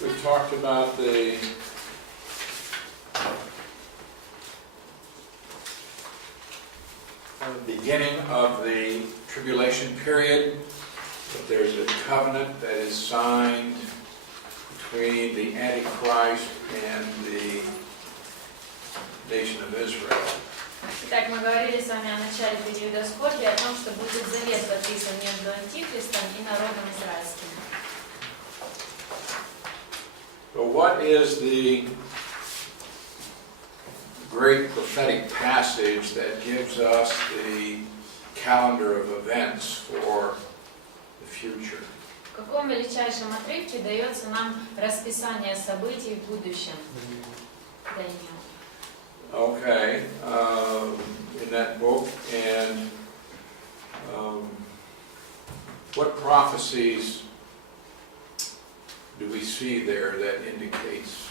we've talked about the beginning of the tribulation period, that there's a covenant that is signed between the Antichrist and the nation of Israel. Итак, мы говорили с вами о начале периода скорби, о том, что будет завет подписан между Антихристом и народом израильским. But what is the great prophetic passage that gives us the calendar of events for the future? В каком величайшем отрывке дается нам расписание событий в будущем? Даниил. Okay, in that book, and what prophecies do we see there that indicates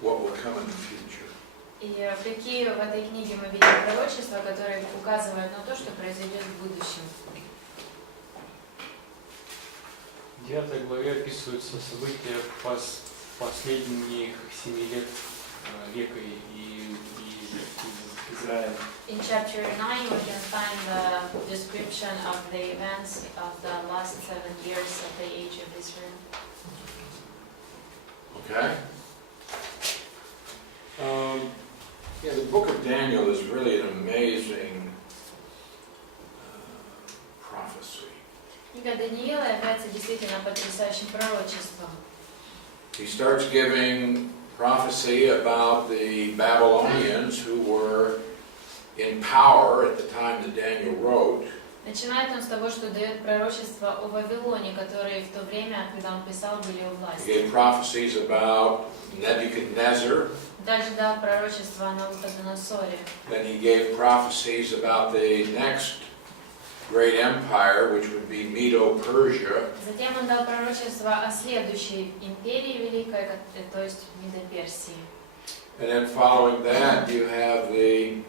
what will come in the future? И какие в этой книге мы видим пророчества, которые указывают на то, что произойдет в будущем? В 9 главе описываются события последних 7 лет века и Израиля. In chapter 9 we can find the description of the events of the last 7 years of the age of Israel. Okay? Yeah, the book of Daniel is really an amazing prophecy. Книга Даниила является действительно потрясающим пророчеством. He starts giving prophecy about the Babylonians who were in power at the time that Daniel wrote. Начинает он с того, что дает пророчество о Вавилоне, которые в то время, когда он писал, были у He власти. gave prophecies about Nebuchadnezzar. Также дал пророчество о Навуходоносоре. Then he gave prophecies about the next great empire, which would be Medo-Persia. Затем он дал пророчество о следующей империи великой, то есть Медоперсии. And then following that, you have the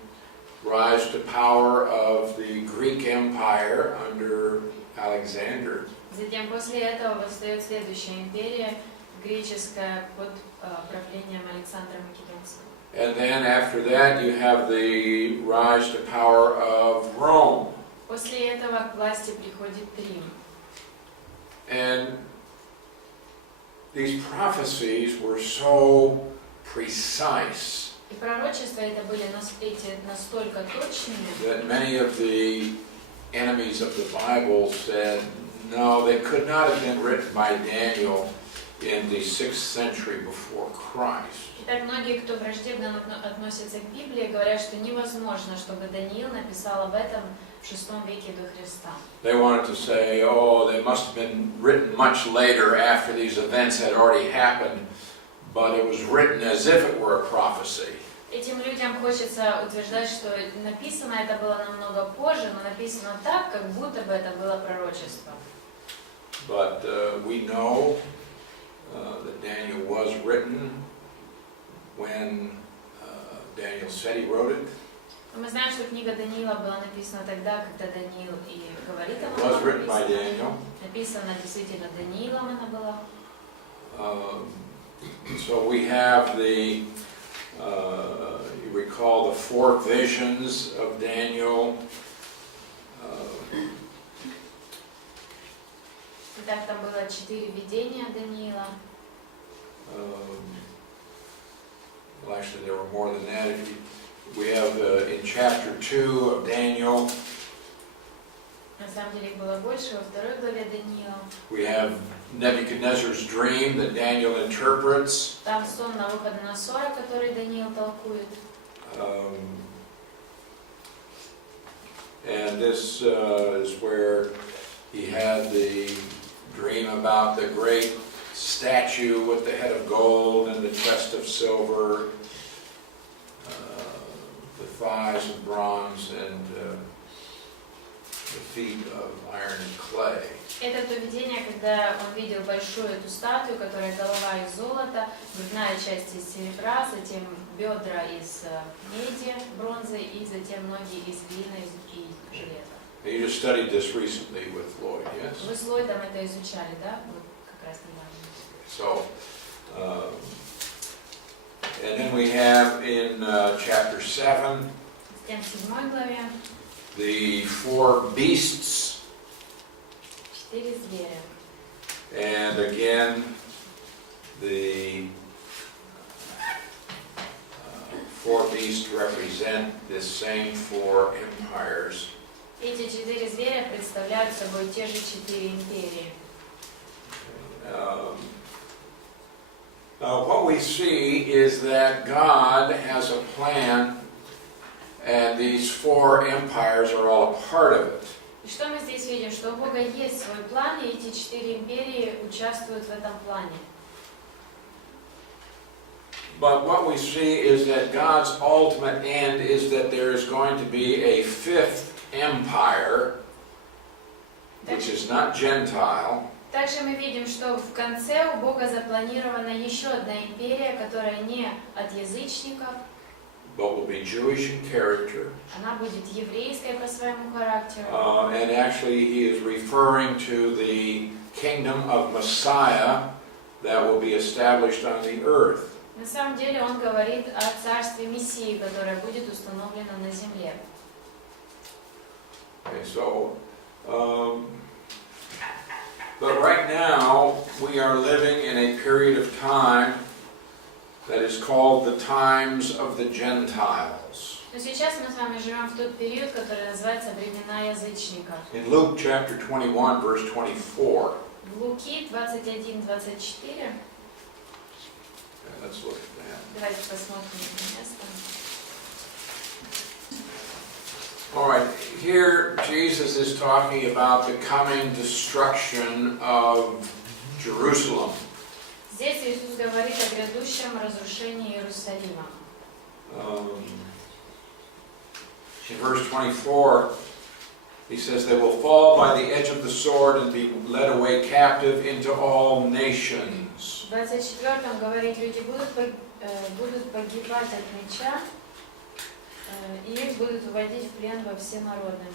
rise to power of the Greek Empire under Alexander. Затем после этого восстает следующая империя, греческая, под правлением Александра Македонского. And then after that, you have the rise to power of Rome. После этого к власти приходит Рим. And these prophecies were so precise И пророчества это были настолько точными, that many of the enemies of the Bible said, no, they could not have been written by Daniel in the 6th century before Christ. и так многие, кто враждебно относится к Библии, говорят, что невозможно, чтобы Даниил написал об этом в VI веке до Христа. They wanted to say, oh, they must have been written much later after these events had already happened, but it was written as if it were a prophecy. Этим людям хочется утверждать, что написано это было намного позже, но написано так, как будто бы это было пророчество. But we know that Daniel was written when Daniel said he wrote it. Мы знаем, что книга Даниила была написана тогда, когда Даниил и говорит об It was этом. written by Daniel. Написана действительно Даниилом она была. So we have the, you recall the 4 visions of Daniel. Итак, там было 4 видения Даниила. Well, actually, there were more than that. We have in chapter 2 of Daniel. На самом деле их было больше, во 2 главе Даниила. We have Nebuchadnezzar's dream that Daniel interprets. Там сон Навуходоносора, который Даниил толкует. And this is where he had the dream about the great statue with the head of gold and the chest of silver, the thighs of bronze, and the feet of iron and clay. Это то видение, когда он видел большую эту статую, которая голова из золота, грудная часть из серебра, затем бедра из меди, бронзы и затем ноги из глины и железа. You just studied this recently with Lloyd, yes? Вы с Ллойдом это изучали, да? Вот как раз недавно. So, and then we have in chapter 7 Затем в 7 главе the 4 beasts, 4 зверя. and again the 4 beasts represent the same 4 empires. Эти 4 зверя представляют собой те же 4 империи. What we see is that God has a plan, and these 4 empires are all a part of it. И что мы здесь видим? Что у Бога есть свой план, и эти 4 империи участвуют в этом плане. But what we see is that God's ultimate end is that there is going to be a 5th empire, which is not Gentile. Также мы видим, что в конце у Бога запланирована еще одна империя, которая не от язычников, But will be Jewish in character. она будет еврейской по своему характеру. And actually he is referring to the kingdom of Messiah that will be established on the earth. На самом деле он говорит о царстве Мессии, которое будет установлено на земле. Okay, so, but right now we are living in a period of time that is called the times of the Gentiles. Но сейчас мы с вами живем в тот период, который называется времена язычников. In Luke chapter 21, verse 24. В Луки 21-24. Let's look at that. Давайте посмотрим это место. All right, here Jesus is talking about the coming destruction of Jerusalem. Здесь Иисус говорит о грядущем разрушении Иерусалима. In verse 24, he says, "They will fall by the edge of the sword and be led away captive into all nations." В 24 говорит, люди будут погибать от меча, и их будут уводить в плен во все народы.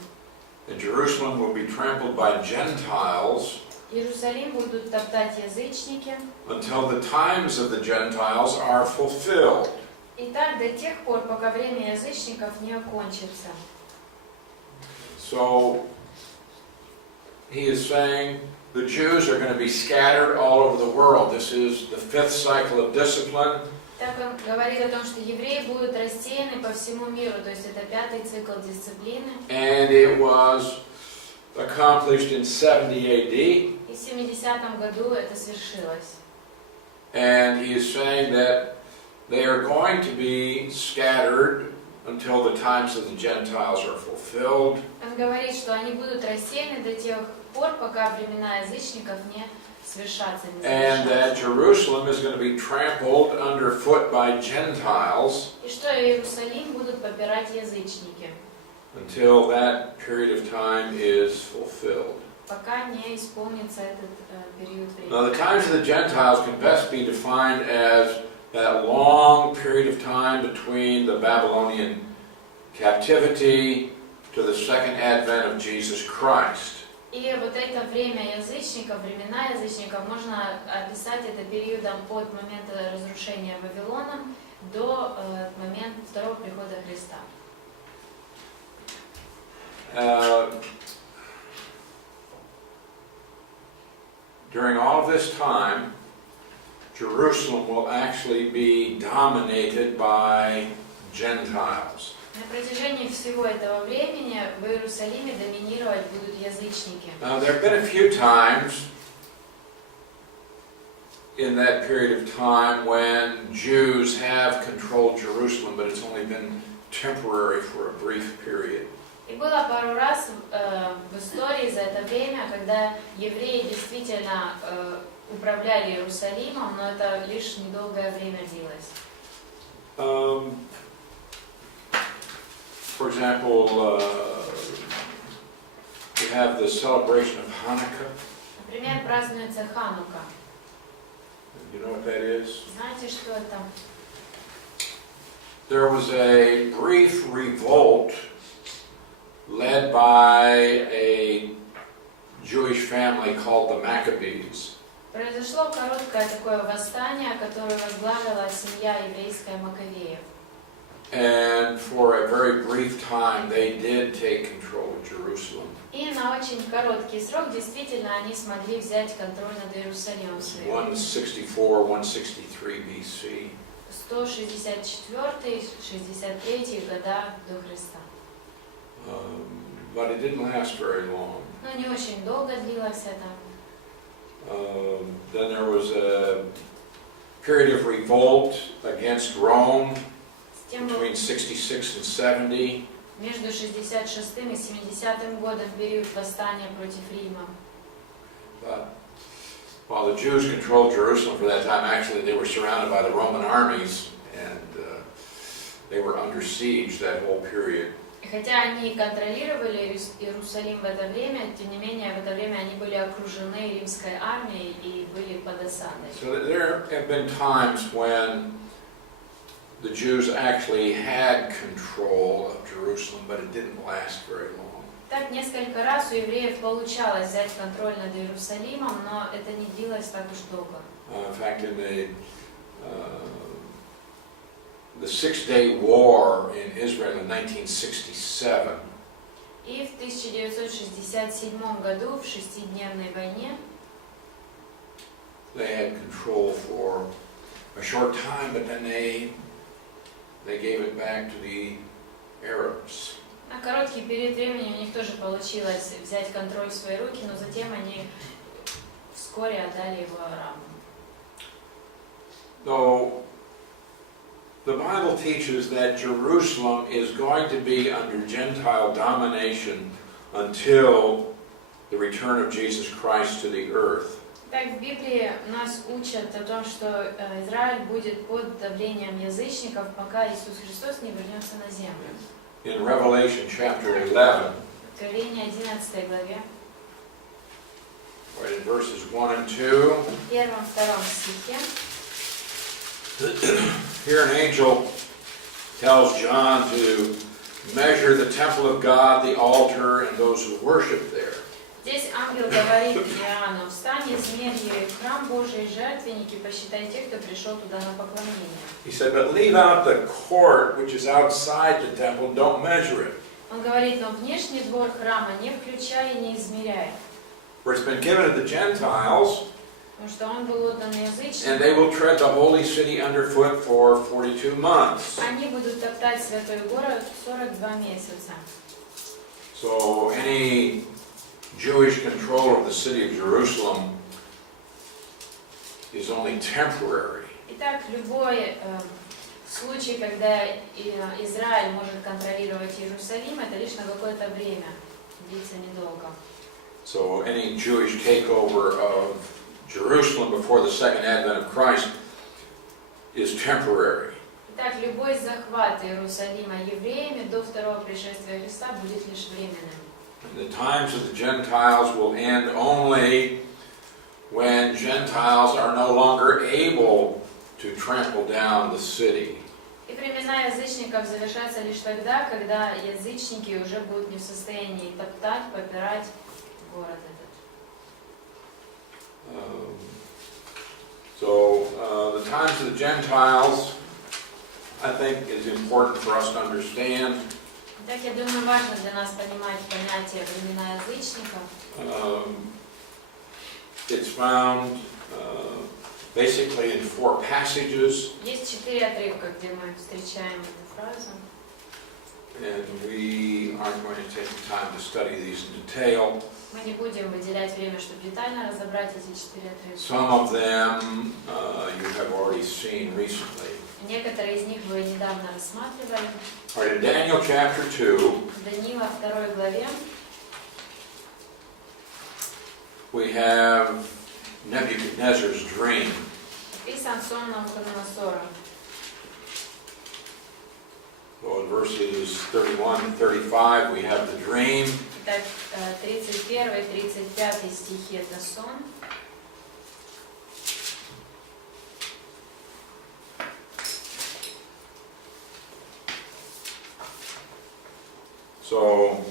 And Jerusalem will be trampled by Gentiles Иерусалим будут топтать язычники, until the times of the Gentiles are fulfilled. и так до тех пор, пока время язычников не окончится. So he is saying the Jews are going to be scattered all over the world. This is the 5th cycle of discipline. Так он говорит о том, что евреи будут рассеяны по всему миру, то есть это 5-й цикл дисциплины. And it was accomplished in 70 AD. И в 70 году это свершилось. And he is saying that they are going to be scattered until the times of the Gentiles are fulfilled. Он говорит, что они будут рассеяны до тех пор, пока времена язычников не свершатся, не And that завершатся. Jerusalem is going to be trampled underfoot by Gentiles И что Иерусалим будут попирать язычники, until that period of time is fulfilled. пока не исполнится этот период Now, времени. the times of the Gentiles can best be defined as that long period of time between the Babylonian captivity to the second advent of Jesus Christ. И вот это время язычников, времена язычников, можно описать это периодом от момента разрушения Вавилоном до момента второго прихода Христа. During all of this time, Jerusalem will actually be dominated by Gentiles. На протяжении всего этого времени в Иерусалиме доминировать будут язычники. Now, there have been a few times in that period of time when Jews have controlled Jerusalem, but it's only been temporary for a brief period. И было пару раз в истории за это время, когда евреи действительно управляли Иерусалимом, но это лишь недолгое время длилось. For example, we have the celebration of Hanukkah. Например, празднуется Ханука. You know what that is? Знаете, что это? There was a brief revolt led by a Jewish family called the Maccabees. Произошло короткое такое восстание, которое возглавила семья еврейская Маковеев. And for a very brief time, they did take control of Jerusalem. И на очень короткий срок действительно они смогли взять контроль над Иерусалимом своим. 164-163 BC. 164-63 года до Христа. But it didn't last very long. Но не очень долго длилось это. Then there was a period of revolt against Rome between 66 and 70. Между 66 и 70 годом период восстания против Рима. But while the Jews controlled Jerusalem for that time, actually they were surrounded by the Roman armies and they were under siege that whole period. И хотя они контролировали Иерусалим в это время, тем не менее в это время они были окружены римской армией и были под осадой. So there have been times when the Jews actually had control of Jerusalem, but it didn't last very long. Так несколько раз у евреев получалось взять контроль над Иерусалимом, но это не длилось так уж долго. In fact, in the Six-Day War in Israel in 1967, И в 1967 году, в шестидневной войне, they had control for a short time, but then they gave it back to the Arabs. на короткий период времени у них тоже получилось взять контроль в свои руки, но затем они вскоре отдали его арабам. So, the Bible teaches that Jerusalem is going to be under Gentile domination until the return of Jesus Christ to the earth. Так в Библии нас учат о том, что Израиль будет под давлением язычников, пока Иисус Христос не вернется на землю. In Revelation chapter 11, Откровение 11 главе, right in verses 1 and 2, в первом-втором стихе, here an angel tells John to measure the temple of God, the altar, and those who worship there. здесь ангел говорит Иоанну: «Встань, измерь храм Божий, жертвенники, посчитай тех, кто пришел туда на поклонение». He said, but leave out the court, which is outside the temple, don't measure it. Он говорит: «Но внешний двор храма не включай и не измеряй». For it's been given to the Gentiles, Потому что он был отдан and язычникам. they will tread the holy city underfoot for 42 months. Они будут топтать святой город 42 месяца. So any Jewish control of the city of Jerusalem is only temporary. Итак, любой случай, когда Израиль может контролировать Иерусалим, это лишь на какое-то время, длится недолго. So any Jewish takeover of Jerusalem before the second advent of Christ is temporary. Итак, любой захват Иерусалима евреями до второго пришествия Христа будет лишь временным. And the times of the Gentiles will end only when Gentiles are no longer able to trample down the city. И времена язычников завершатся лишь тогда, когда язычники уже будут не в состоянии топтать, попирать город этот. The times of the Gentiles, I think, is important for us to understand. Так, я думаю, важно для нас понимать понятие времена язычников. It's found basically in 4 passages. Есть 4 отрывка, где мы встречаем эту фразу. And we aren't going to take the time to study these in detail. Мы не будем выделять время, чтобы детально разобрать эти 4 отрывка. Some of them you have already seen recently. Некоторые из них вы недавно рассматривали. Right, in Daniel chapter 2, В Даниила 2 главе we have Nebuchadnezzar's dream. описан сон Навуходоносора. So in verses 31 and 35 we have the dream. Итак, 31 и 35 стихи это сон. So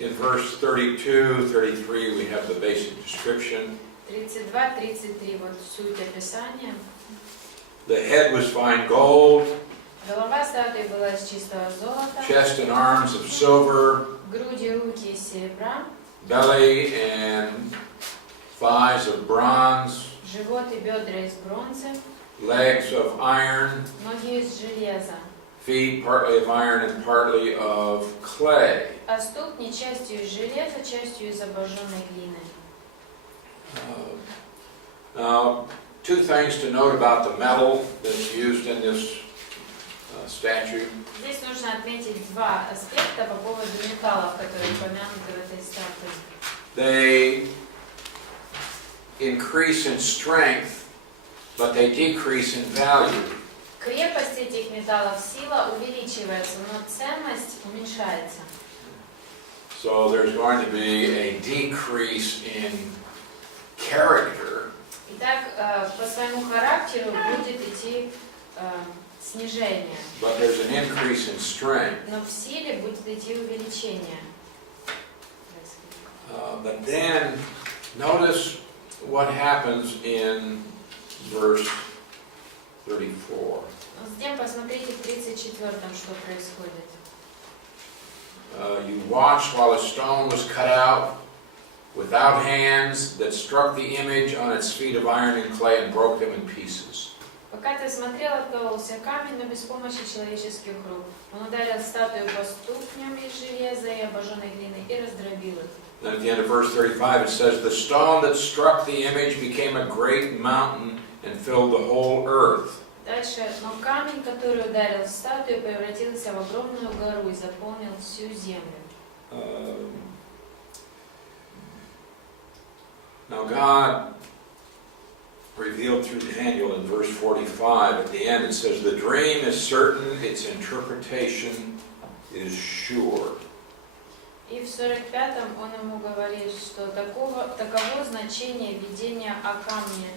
In verse 32, 33, we have the basic description. 32-33, вот суть описания. The head was fine gold, Голова статуи была из чистого золота, chest and arms of silver, груди и руки из серебра, belly and thighs of bronze, живот и бедра из бронзы, legs of iron, ноги из железа, feet partly of iron and partly of clay. а ступни частью из железа, частью из обожженной глины. Now, two things to note about the metal that's used in this statue. Здесь нужно отметить два аспекта по поводу металлов, которые упомянуты в этой статуе. They increase in strength, but they decrease in value. Крепость этих металлов, сила увеличивается, но ценность уменьшается. So there's going to be a decrease in character, Итак, по своему характеру будет идти снижение, but there's an increase in strength. но в силе будет идти увеличение. But then, notice what happens in verse 34. Затем посмотрите в 34-м, что происходит. You watched while a stone was cut out without hands that struck the image on its feet of iron and clay and broke them in pieces. Пока ты смотрел, откололся камень, но без помощи человеческих рук. Он ударил статую по ступням из железа и обожженной глины и раздробил их. Then at the end of verse 35 it says, the stone that struck the image became a great mountain and filled the whole earth. Дальше, но камень, который ударил в статую, превратился в огромную гору и заполнил всю землю. Now God revealed through Daniel in verse 45, at the end it says, the dream is certain, its interpretation is sure. И в 45-м он ему говорит, что таково значение видения о камне.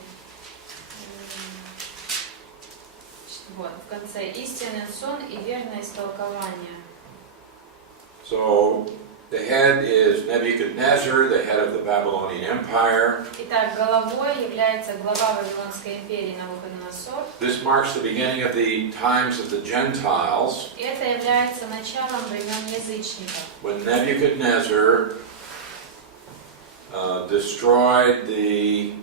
Вот, в конце. Истинный сон и верное истолкование. So, the head is Nebuchadnezzar, the head of the Babylonian Empire. Итак, головой является глава Вавилонской империи Навуходоносор. This marks the beginning of the times of the Gentiles, И это является началом времен язычников. when Nebuchadnezzar destroyed the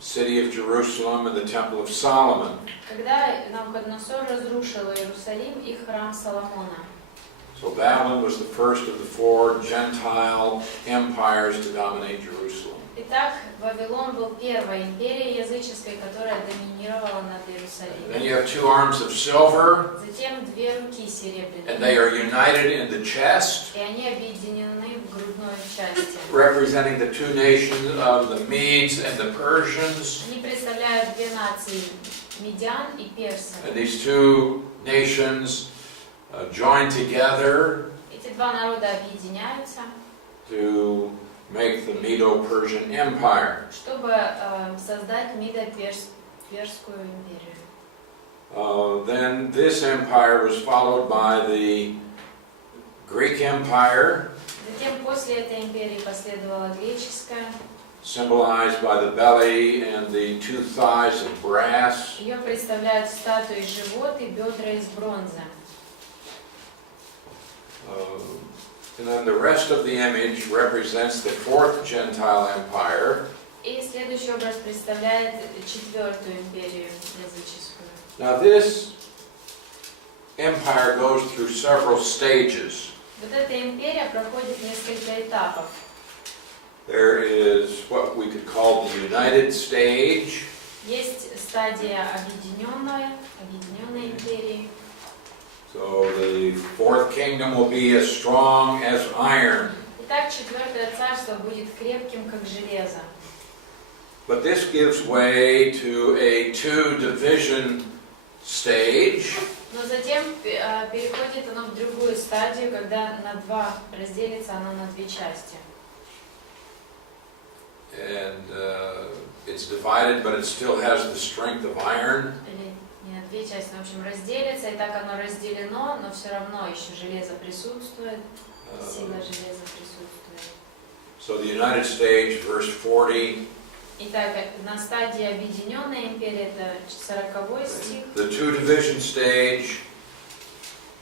city of Jerusalem and the Temple of Solomon. Когда Навуходоносор разрушил Иерусалим и храм Соломона. So Babylon was the first of the four Gentile empires to dominate Jerusalem. Итак, Вавилон был первой империей языческой, которая доминировала над Иерусалимом. Then you have two arms of silver, Затем две руки серебряные. and they are united in the chest, И они объединены в грудной части. representing the two nations of the Medes and the Persians. Они представляют две нации, медян и персов. And these two nations join together Эти два народа объединяются, to make the Medo-Persian Empire. чтобы создать Медо-Перскую империю. Then this empire was followed by the Greek Empire, Затем после этой империи последовала греческая. symbolized by the belly and the two thighs of brass. Ее представляют статуи живот и бедра из бронзы. And then the rest of the image represents the fourth Gentile empire. И следующий образ представляет четвертую империю языческую. Now this empire goes through several stages. Вот эта империя проходит несколько этапов. There is what we could call the United Stage. Есть стадия объединенной империи. So the fourth kingdom will be as strong as iron. Итак, четвертое царство будет крепким, как железо. But this gives way to a two-division stage. Но затем переходит оно в другую стадию, когда на два разделится оно на две части. And it's divided, but it still has the strength of iron. Или не на две части, но, в общем, разделится, и так оно разделено, но все равно еще железо присутствует. Сила железа присутствует. So the United States, verse 40. Итак, на стадии Объединенной империи это 40 стих. The two division stage,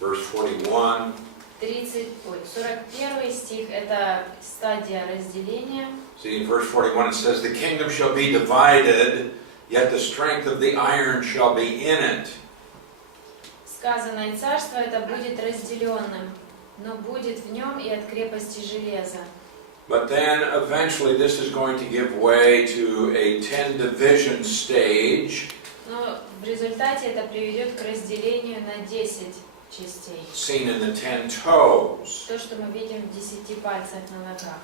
verse 41. 41 стих это стадия разделения. See, in verse 41 it says, "The kingdom shall be divided, yet the strength of the iron shall be in it." Сказано, и царство это будет разделенным, но будет в нем и от крепости железа. But then eventually this is going to give way to a 10 division stage. Но в результате это приведет к разделению на 10 частей. Seen in the 10 toes. То, что мы видим в 10 пальцах на ногах.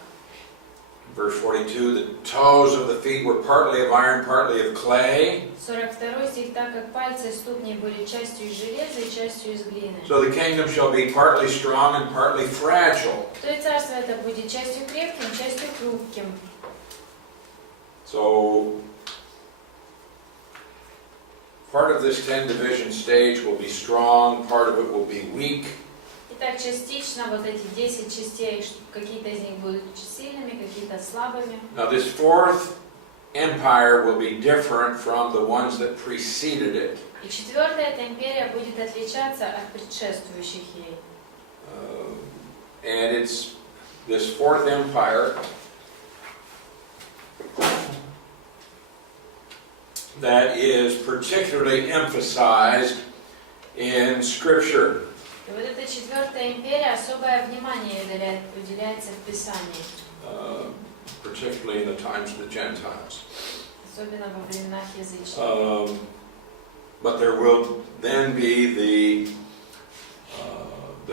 Verse 42, the toes of the feet were partly of iron, partly of clay. 42 стих, так как пальцы ступней были частью из железа и частью из глины. So the kingdom shall be partly strong and partly fragile. То и царство это будет частью крепким, частью хрупким. So part of this 10 division stage will be strong, part of it will be weak. Итак, частично вот эти 10 частей, какие-то из них будут сильными, какие-то слабыми. Now this fourth empire will be different from the ones that preceded it. И четвертая эта империя будет отличаться от предшествующих ей. And it's this fourth empire that is particularly emphasized in Scripture. И вот эта четвертая империя особое внимание уделяется в Писании. Particularly in the times of the Gentiles. Особенно во временах язычников. But there will then be the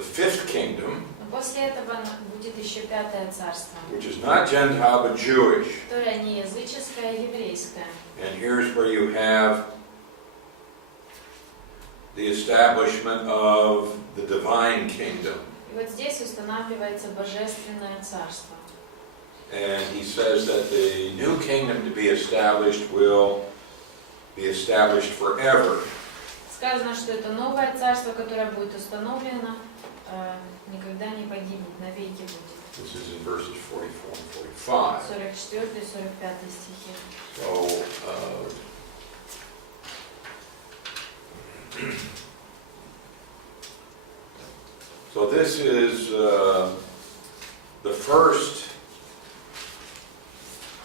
fifth kingdom, Но после этого будет еще пятое царство, which is not Gentile but Jewish. которое не языческое, а еврейское. And here's where you have the establishment of the divine kingdom. И вот здесь устанавливается божественное царство. And he says that the new kingdom to be established will be established forever. Сказано, что это новое царство, которое будет установлено, никогда не погибнет, навеки будет. This is in verses 44 and 45. 44 и 45 стихи. So this is the first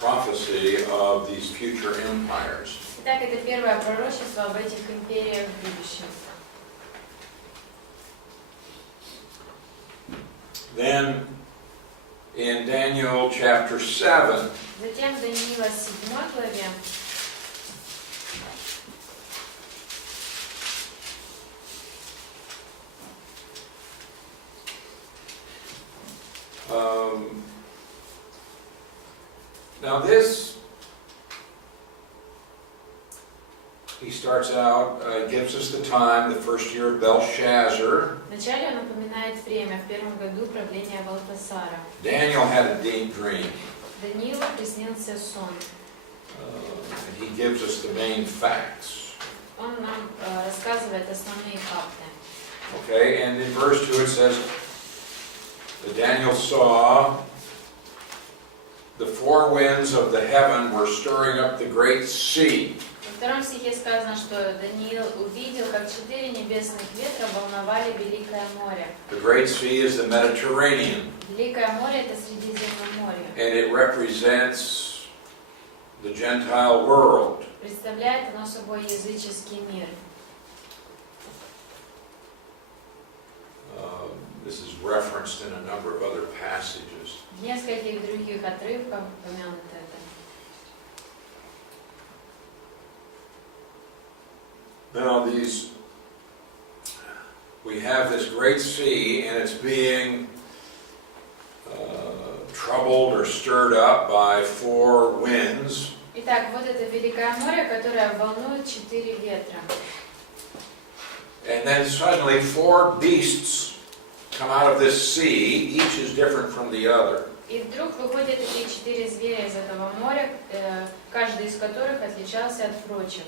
prophecy of these future empires. Итак, это первое пророчество об этих империях в будущем. Then in Daniel chapter 7, Затем в Даниила 7 главе now this, he starts out, gives us the time, the first year of Belshazzar. вначале он упоминает время в первом году правления Валтасара. Daniel had a deep dream. Даниилу приснился сон. And he gives us the main facts. Он нам рассказывает основные факты. Okay, and in verse 2 it says, that Daniel saw the four winds of the heaven were stirring up the great sea. Во втором стихе сказано, что Даниил увидел, как 4 небесных ветра волновали Великое море. The great sea is the Mediterranean. Великое море – это Средиземноморье. And it represents the Gentile world. Представляет оно собой языческий мир. This is referenced in a number of other passages. В нескольких других отрывках упомянуто это. Now we have this great sea, and it's being troubled or stirred up by four winds. Итак, вот это Великое море, которое волнует 4 ветра. And then suddenly four beasts come out of this sea, each is different from the other. И вдруг выходят такие 4 зверя из этого моря, каждый из которых отличался от прочих.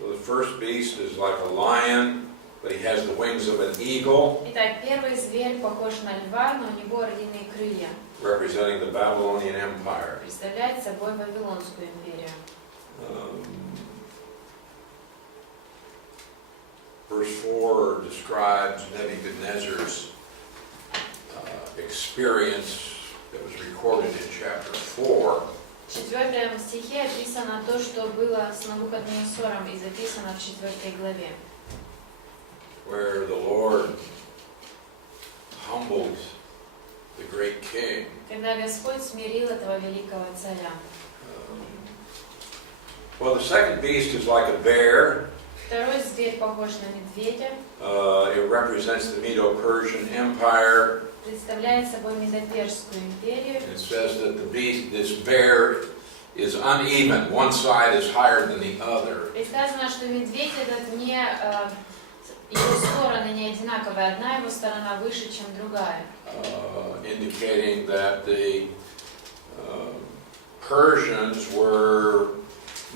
So the first beast is like a lion, but he has the wings of an eagle, Итак, первый зверь похож на льва, но у него орлиные крылья. representing the Babylonian Empire. Представляет собой Вавилонскую империю. Verse 4 describes Nebuchadnezzar's experience that was recorded in chapter 4. В 4 стихе описано то, что было с Навуходоносором и записано в 4 главе. Where the Lord humbled the great king. Когда Господь смирил этого великого царя. Well, the second beast is like a bear. Второй зверь похож на медведя. It represents the Medo-Persian Empire. Представляет собой Медоперскую империю. It says that this bear is uneven. One side is higher than the other. И сказано, что медведь этот его стороны не одинаковые, одна его сторона выше, чем другая. Indicating that the Persians were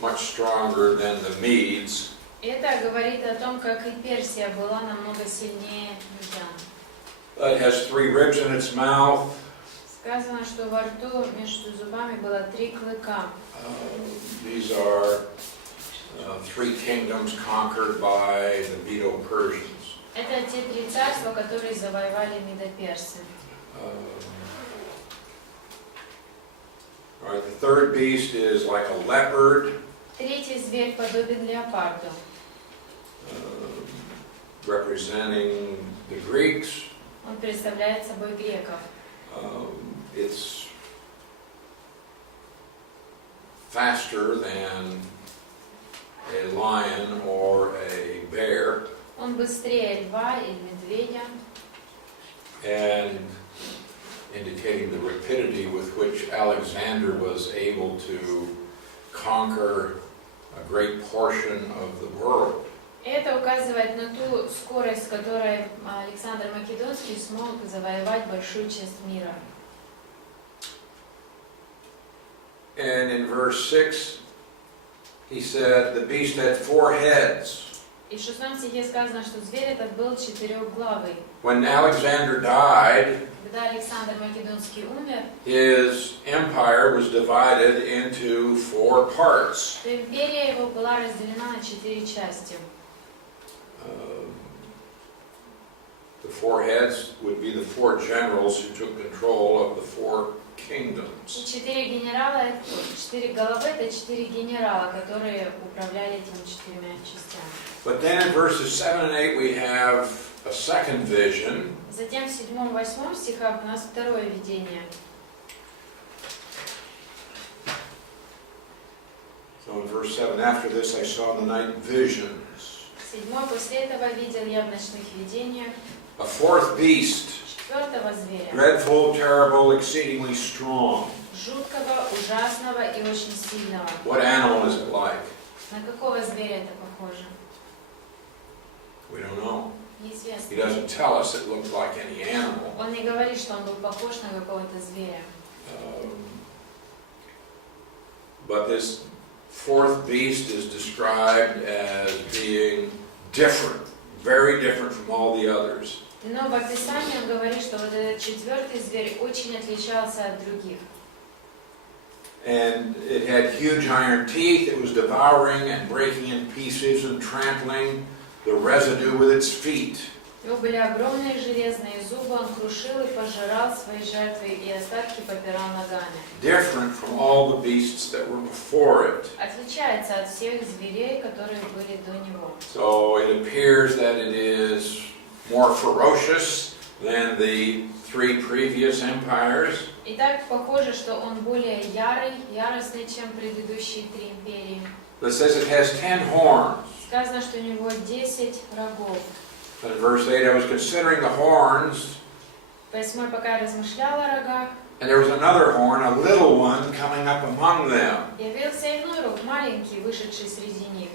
much stronger than the Medes. Это говорит о том, как и Персия была намного сильнее медян. It has 3 ribs in its mouth. Сказано, что во рту между зубами было 3 клыка. These are 3 kingdoms conquered by the Medo-Persians. Это те 3 царства, которые завоевали медоперсы. All right, the third beast is like a leopard. Третий зверь подобен леопарду. Representing the Greeks. Он представляет собой греков. It's faster than a lion or a bear. Он быстрее льва или медведя. And indicating the rapidity with which Alexander was able to conquer a great portion of the world. Это указывает на ту скорость, с которой Александр Македонский смог завоевать большую часть мира. And in verse 6, he said, the beast had 4 heads. И в 6 стихе сказано, что зверь этот был 4-главый. When Alexander died, Когда Александр Македонский умер, his empire was divided into 4 parts. то империя его была разделена на 4 части. The 4 heads would be the 4 generals who took control of the 4 kingdoms. И 4 генерала, 4 головы, это 4 генерала, которые управляли этими 4 частями. But then in verses 7 and 8 we have a second vision. Затем в 7-8 стихах у нас второе видение. So in verse 7, after this I saw in the night visions. 7 после этого видел я в ночных видениях A 4th beast, 4-го зверя, dreadful, terrible, exceedingly strong. жуткого, ужасного и очень сильного. What animal is it like? На какого зверя это похоже? We don't know. He Неизвестно. doesn't tell us it looked like any animal. Он не говорит, что он был похож на какого-то зверя. But this 4th beast is described as being different, very different from all the others. Но в описании он говорит, что вот этот 4-й зверь очень отличался от других. And it had huge iron teeth. It was devouring and breaking in pieces and trampling the residue with its feet. У него были огромные железные зубы, он крушил и пожирал свои жертвы и остатки попирал ногами. Different from all the beasts that were before it. Отличается от всех зверей, которые были до него. So it appears that it is more ferocious than the 3 previous empires. И так похоже, что он более яростный, чем предыдущие 3 империи. It says it has 10 horns. Сказано, что у него 10 рогов. In verse 8, I was considering the horns, 8 пока я размышляла о рогах, and there was another horn, a little one, coming up among them. явился иной рог, маленький, вышедший среди них,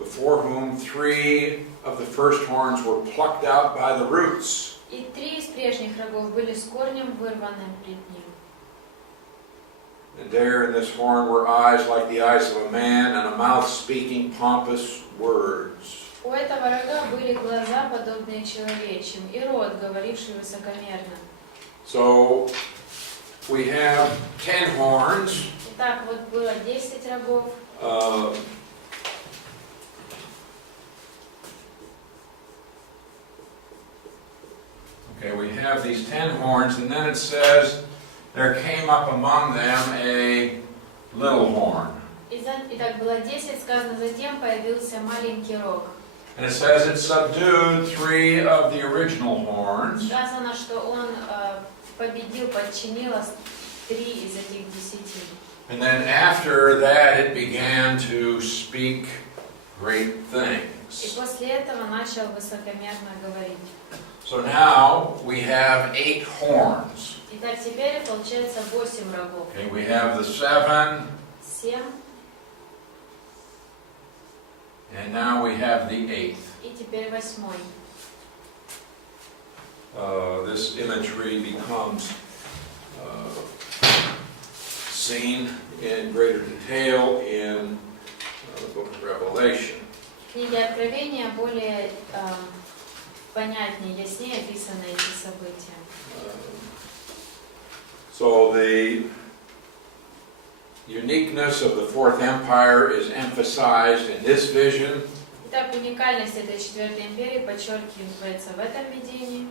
Before whom 3 of the first horns were plucked out by the roots. и 3 из прежних рогов были с корнем вырваны пред ним. And there in this horn were eyes like the eyes of a man, and a mouth speaking pompous words. У этого рога были глаза, подобные человечьим, и рот, говоривший высокомерно. So we have 10 horns. Итак, вот было 10 рогов. Okay, we have these 10 horns, and then it says, there came up among them a little horn. Итак, было 10, сказано, затем появился маленький рог. And it says it subdued 3 of the original horns. Сказано, что он победил, подчинил 3 из этих 10. And then after that it began to speak great И things. после этого начал высокомерно говорить. So now we have 8 horns. Итак, теперь получается 8 рогов. Okay, we have the 7, 7, and now we have the 8th. и теперь 8. This imagery becomes seen in greater detail in the book of Revelation. В книге Откровения более понятнее, яснее описаны эти события. So the uniqueness of the Fourth Empire is emphasized in this vision. Итак, уникальность этой четвертой империи подчеркивается в этом видении.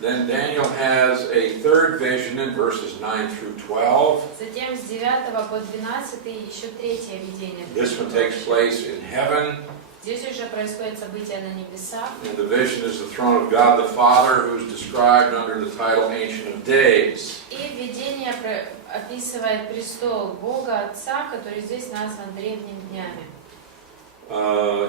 Then Daniel has a third vision in verses 9 through 12. Затем с 9 по 12 еще третье видение. This one takes place in heaven. Здесь уже происходит событие на небесах. And the vision is the throne of God the Father, who is described under the title Ancient of Days. И видение описывает престол Бога Отца, который здесь назван древними днями.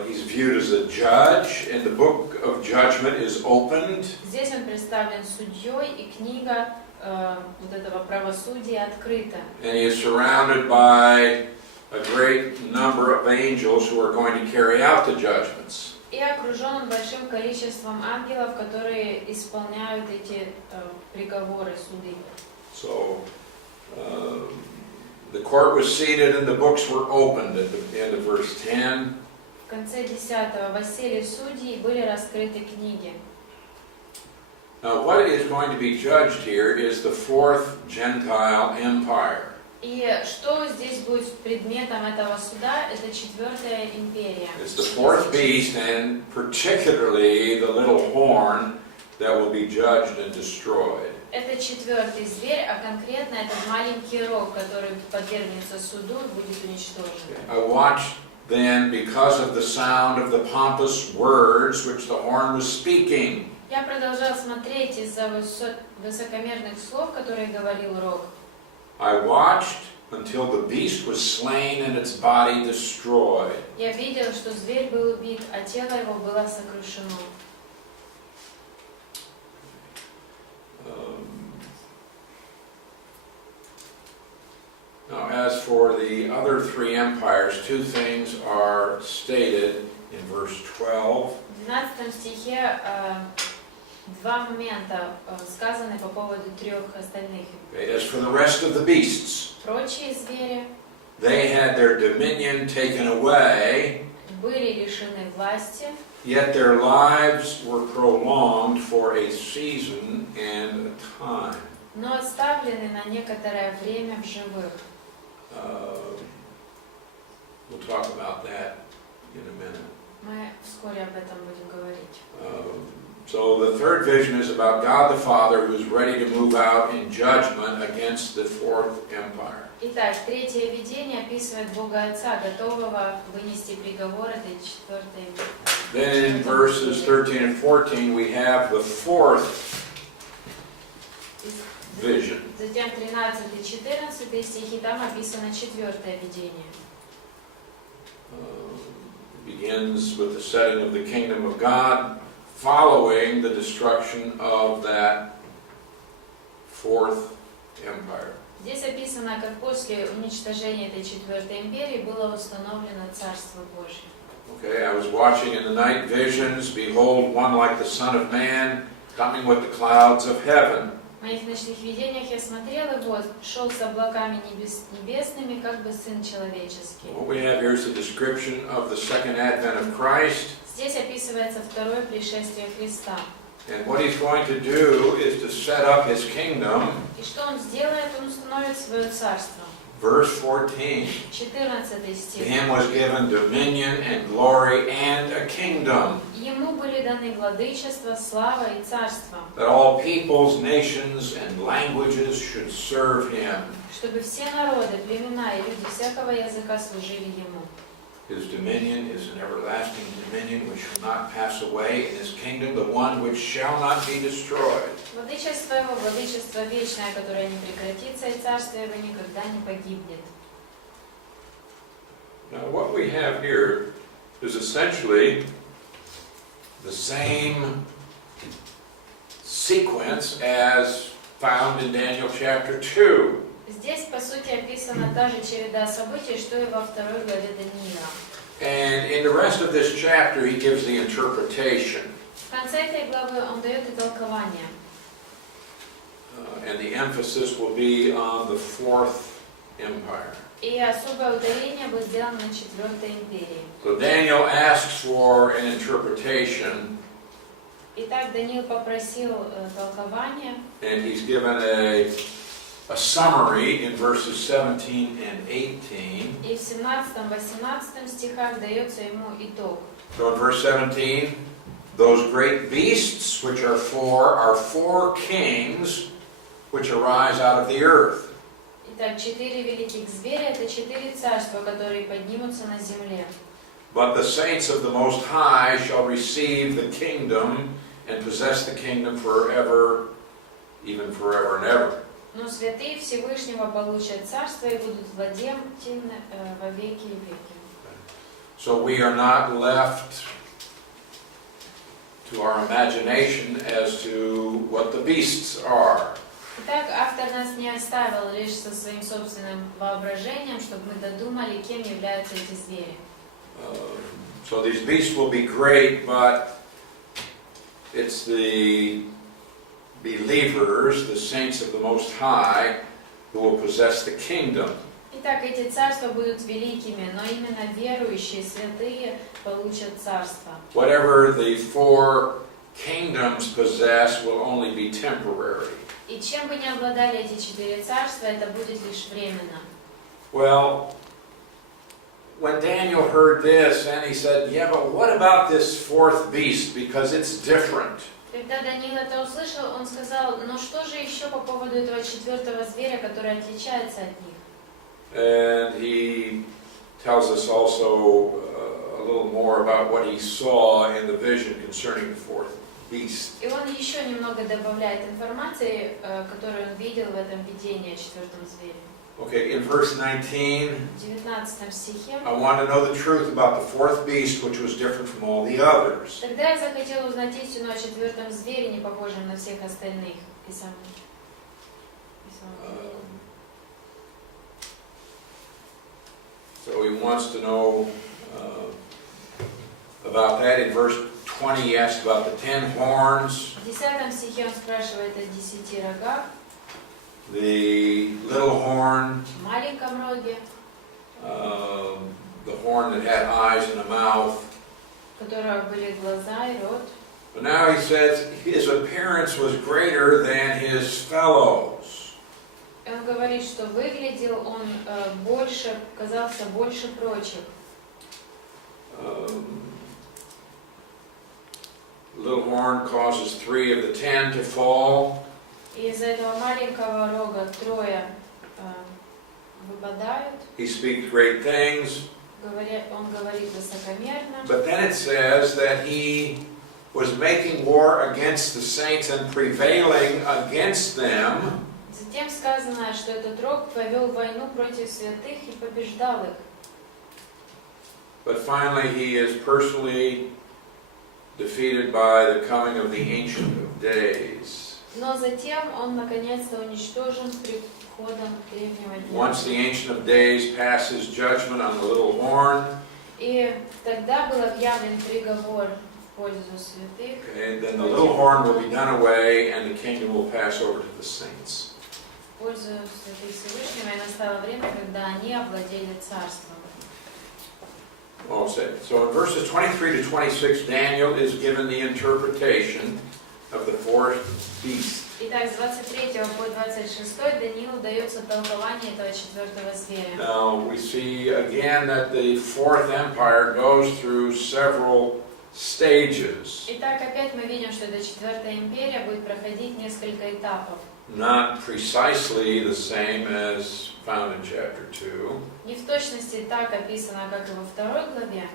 He's viewed as a judge, and the book of judgment is opened. Здесь он представлен судьей, и книга вот этого правосудия открыта. And he is surrounded by a great number of angels who are going to carry out the judgments. И окружен он большим количеством ангелов, которые исполняют эти приговоры, суды. So, the court was seated and the books were opened at the end of verse 10. В конце 10-го воссели судьи и были раскрыты книги. Now, what is going to be judged here is the fourth Gentile empire. И что здесь будет предметом этого суда, это четвертая империя. It's the fourth beast, and particularly the little horn that will be judged and destroyed. Это четвертый зверь, а конкретно этот маленький рог, который подвергнется суду и будет уничтожен. I watched then, because of the sound of the pompous words which the horn was speaking. Я продолжал смотреть из-за высокомерных слов, которые говорил рог. I watched until the beast was slain and its body destroyed. Я видел, что зверь был убит, а тело его было сокрушено. Now, as for the other 3 empires, 2 things are stated in verse 12. В 12 стихе два момента сказаны по поводу 3 остальных. As for the rest of the beasts, Прочие звери they had their dominion taken away, были лишены власти, yet their lives were prolonged for a season and a time. но оставлены на некоторое время в живых. We'll talk about that in a minute. Мы вскоре об этом будем говорить. So the third vision is about God the Father, who is ready to move out in judgment against the fourth empire. Итак, третье видение описывает Бога Отца, готового вынести приговор этой четвертой. Then in verses 13 and 14 we have the fourth vision. Затем 13 и 14 стихи, там описано четвертое видение. Begins with the setting of the kingdom of God, following the destruction of that fourth empire. Здесь описано, как после уничтожения этой четвертой империи было установлено Царство Божье. Okay, I was watching in the night visions, behold, one like the Son of Man, coming with the clouds of heaven. В моих ночных видениях я смотрел, и вот шел с облаками небесными, как бы Сын Человеческий. What we have here is a description of the second advent of Christ. Здесь описывается второе пришествие Христа. And what he's going to do is to set up his kingdom. И что Он сделает? Он установит свое царство. Verse 14. 14 To стих. him was given dominion and glory and a kingdom, Ему были даны владычество, слава и царство, that all peoples, nations, and languages should serve him. чтобы все народы, племена и люди всякого языка служили Ему. His dominion is an everlasting dominion which shall not pass away, and his kingdom the one which shall not be destroyed. Владычество Его, владычество вечное, которое не прекратится, и царство Его никогда не погибнет. Now what we have here is essentially the same sequence as found in Daniel chapter 2. Здесь, по сути, описана та же череда событий, что и во второй главе Даниила. And in the rest of this chapter he gives the interpretation. В конце этой главы он дает и толкование. And the emphasis will be on the fourth empire. И особое ударение будет сделано на Четвертой империи. So Daniel asks for an interpretation, Итак, Даниил попросил толкование, and he's given a summary in verses 17 and 18. и в 17-18 стихах дается ему итог. So in verse 17, those great beasts which are four kings which arise out of the earth. Итак, 4 великих зверя — это 4 царства, которые поднимутся на земле. But the saints of the Most High shall receive the kingdom and possess the kingdom forever, even forever and ever. Но святые Всевышнего получат царство и будут владеть им во веки и веки. So we are not left to our imagination as to what the beasts are. Итак, автор нас не оставил лишь со своим собственным воображением, чтобы мы додумали, кем являются эти звери. So these beasts will be great, but it's the believers, the saints of the Most High, who will possess the kingdom. Итак, эти царства будут великими, но именно верующие, святые получат царство. Whatever the four kingdoms possess will only be temporary. И чем бы ни обладали эти 4 царства, это будет лишь временно. Well, when Daniel heard this, and he said, yeah, but what about this fourth beast? Because it's different. Когда Даниил это услышал, он сказал: но что же еще по поводу этого 4-го зверя, который отличается от них? And he tells us also a little more about what he saw in the vision concerning the fourth beast. И он еще немного добавляет информации, которую он видел в этом видении о 4-м звере. Okay, in verse 19, В 19 стихе. I want to know the truth about the fourth beast, which was different from all the others. Тогда я захотел узнать истину о 4-м звере, не похожем на всех остальных. So he wants to know about that. In verse 20, he asks about the 10 horns, В 10 стихе он спрашивает о 10 рогах, the little horn, маленьком роге, the horn that had eyes and a mouth. у которого были глаза и рот. But now he says his appearance was greater than his fellows. И он говорит, что выглядел он больше, казался больше прочих. Little horn causes 3 of the 10 to fall. И из этого маленького рога 3 выпадают. He speaks great things. Он говорит высокомерно. But then it says that he was making war against the saints and prevailing against them. Затем сказано, что этот рог повел войну против святых и побеждал их. But finally he is personally defeated by the coming of the Ancient of Days. Но затем он наконец-то уничтожен приходом древнего дня. Once the Ancient of Days passes judgment on the little horn, И тогда был объявлен приговор в пользу святых. Okay, then the little horn will be done away, and the kingdom will pass over to the saints. В пользу святых Всевышнего, и настало время, когда они овладели царством. Oh, so in verses 23 to 26, Daniel is given the interpretation of the fourth beast. Итак, с 23 по 26 Даниилу дается толкование этого четвертого зверя. Now we see again that the fourth empire goes through several stages. Итак, опять мы видим, что эта четвертая империя будет проходить несколько этапов. Not precisely the same as found in chapter 2. Не в точности так описано, как и во второй главе.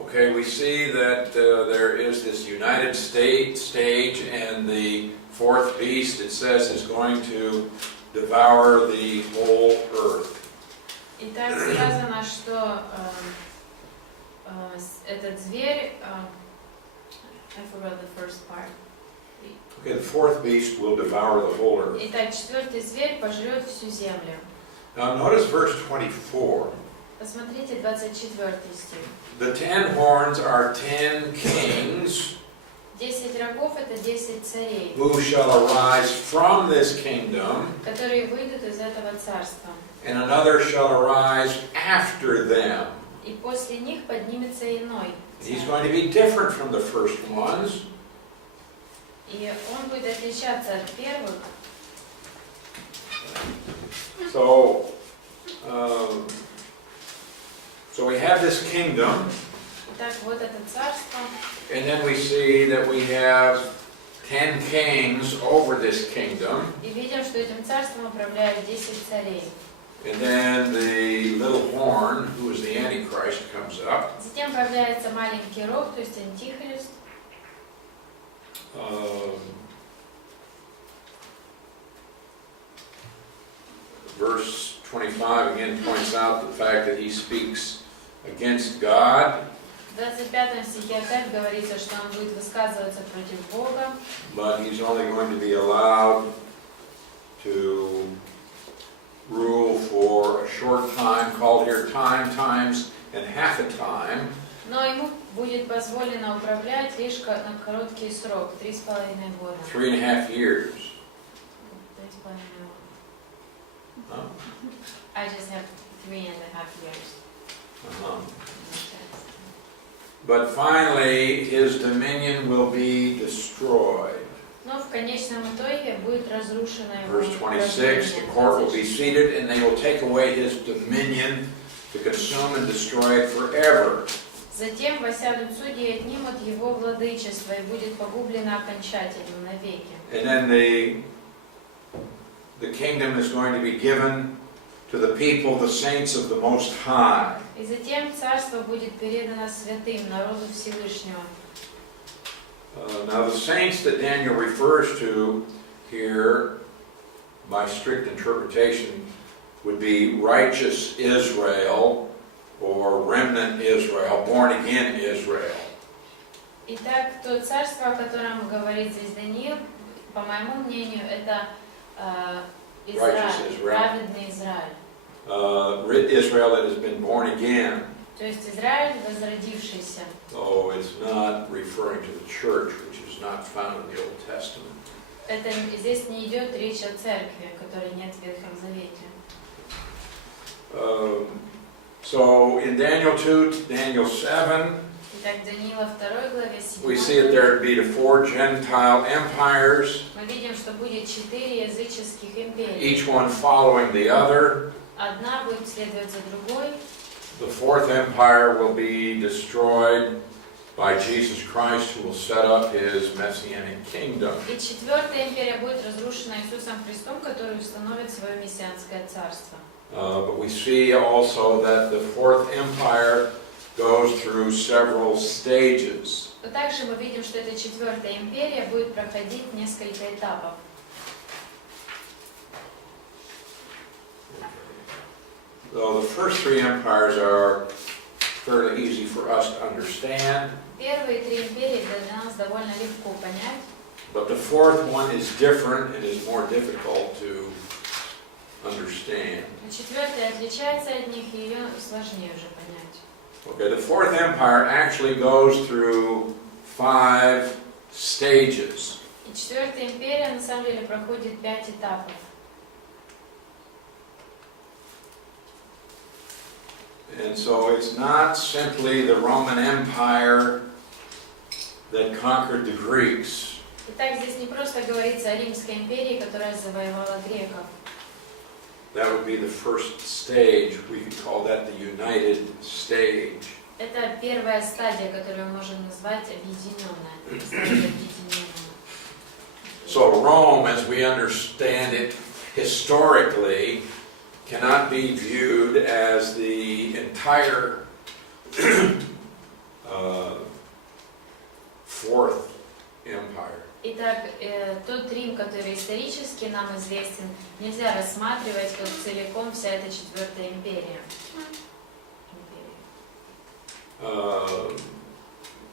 Okay, we see that there is this United States stage, and the fourth beast, it says, is going to devour the whole earth. Итак, сказано, что этот зверь... I forgot the first part. Okay, the fourth beast will devour the whole earth. Итак, четвертый зверь пожрет всю землю. Now notice verse 24. Посмотрите 24 стих. The 10 horns are 10 kings 10 рогов — это 10 царей, who shall arise from this kingdom, которые выйдут из этого царства. and another shall arise after them. И после них поднимется иной He's царь. going to be different from the first ones. И он будет отличаться от первых. So we have this kingdom, Итак, вот это царство. and then we see that we have 10 kings over this kingdom, И видим, что этим царством управляют 10 царей. and then the little horn, who is the Antichrist, comes up. Затем появляется маленький рог, то есть антихрист. Verse 25 again points out the fact that he speaks against God, В 25 стихе опять говорится, что он будет высказываться против Бога, but he's only going to be allowed to rule for a short time, called here times, and half a time. но ему будет позволено управлять лишь на короткий срок, 3,5 года. 3.5 years. 3,5 года. Huh? I just have 3.5 years. Uh-huh. But finally, his dominion will be destroyed. Но в конечном итоге будет разрушено его Verse 26, the court will be seated, and they will take away his dominion to consume and destroy it forever. Затем восядут судьи и отнимут его владычество, и будет погублено окончательно навеки. And then the kingdom is going to be given to the people, the saints of the Most High. И затем царство будет передано святым, народу Всевышнего. Now the saints that Daniel refers to here, by strict interpretation, would be righteous Israel or remnant Israel, born again Israel. Итак, то царство, о котором говорит здесь Даниил, по моему мнению, это Израиль, праведный Израиль. Israel that has been born again. То есть Израиль, возродившийся. Oh, it's not referring to the church, which is not found in the Old Testament. Это здесь не идет речь о церкви, которой нет в Ветхом Завете. So in Daniel 2, Daniel 7, Итак, Даниила 2 главе 7. we see that there would be the 4 Gentile empires, Мы видим, что будет 4 языческих империи. each one following the other. Одна будет следовать за другой. The 4th empire will be destroyed by Jesus Christ, who will set up his messianic kingdom. И 4-я империя будет разрушена Иисусом Христом, который установит свое мессианское царство. But we see also that the 4th empire goes through several stages. Но также мы видим, что эта 4-я империя будет проходить несколько этапов. Though the first 3 empires are fairly easy for us to understand, Первые 3 империи для нас довольно легко понять, but the 4th one is different and is more difficult to understand. но 4-я отличается от них, и ее сложнее уже понять. Okay, the Fourth Empire actually goes through 5 stages. И Четвертая империя на самом деле проходит 5 этапов. And so it's not simply the Roman Empire that conquered the Greeks. Итак, здесь не просто говорится о Римской империи, которая завоевала греков. That would be the first stage. We could call that the United Stage. Это первая стадия, которую мы можем назвать объединенная. Стадия объединенная. So Rome, as we understand it historically, cannot be viewed as the entire Fourth Empire. Итак, тот Рим, который исторически нам известен, нельзя рассматривать как целиком вся эта Четвертая империя.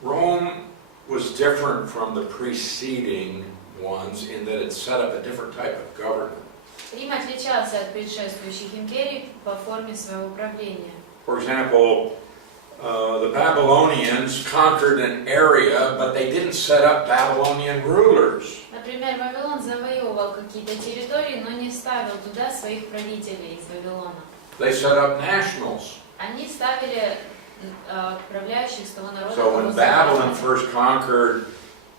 Rome was different from the preceding ones in that it set up a different type of government. Рим отличался от предшествующих империй по форме своего управления. For example, the Babylonians conquered an area, but they didn't set up Babylonian rulers. Например, Вавилон завоевывал какие-то территории, но не ставил туда своих правителей из Вавилона. They set up nationals. Они ставили правляющих с того народа. So when Babylon first conquered